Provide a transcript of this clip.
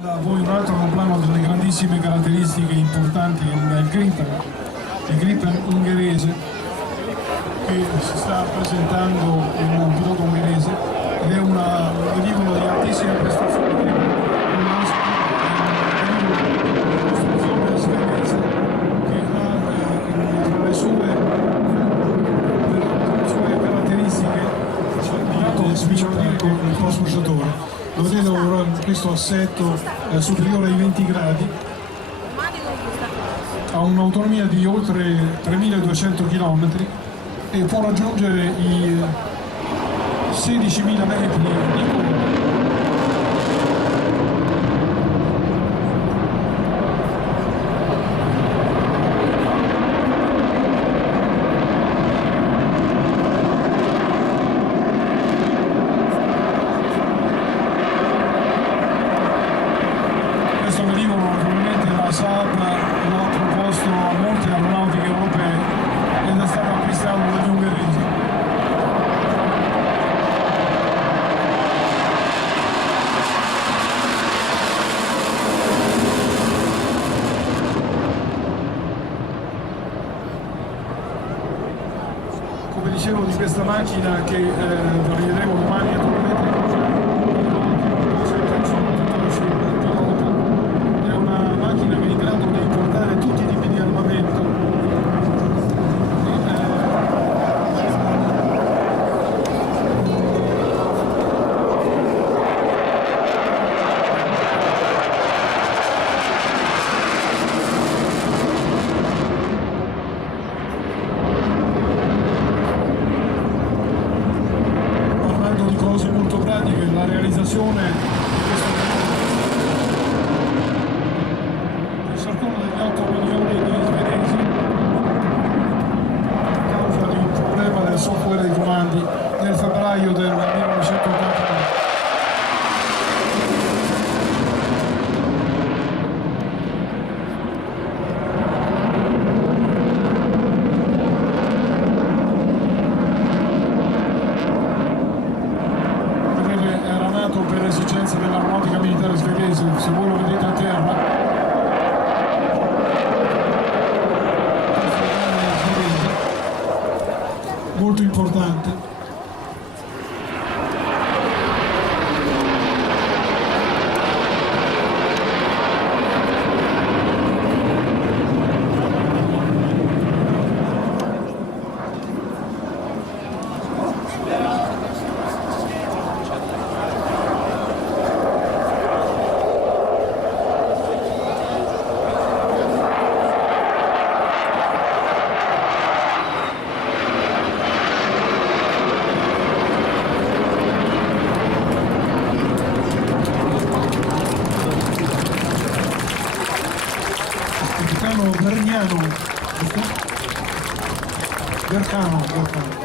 Poi un altro aeroplano delle grandissime caratteristiche importanti è il Gripen ungherese, che si sta presentando un pilota ungherese ed è un velivolo di altissima prestazione, una costruzione svedese che ha tra le sue caratteristiche specialmente con il cross-sposatore. Lo vedete ora in questo assetto superiore ai 20 gradi, ha un'autonomia di oltre 3200 km e può raggiungere i 16.000 metri di curva. Questo velivolo naturalmente la Saab l'ha proposto a molte aeronautiche europee ed è stato acquistato dagli ungheresi. Come dicevo di questa macchina che vedremo domani naturalmente, macchina che è in grado di portare tutti i tipi di armamento parlando di cose molto pratiche. La realizzazione di questo qualcuno degli 8 milioni di svedesi a causa di un problema del software dei comandi nel febbraio del 1989. Vedete, era nato per esigenze dell'aeronautica militare svedese. Se voi lo vedete a terra, molto importante. Bercano.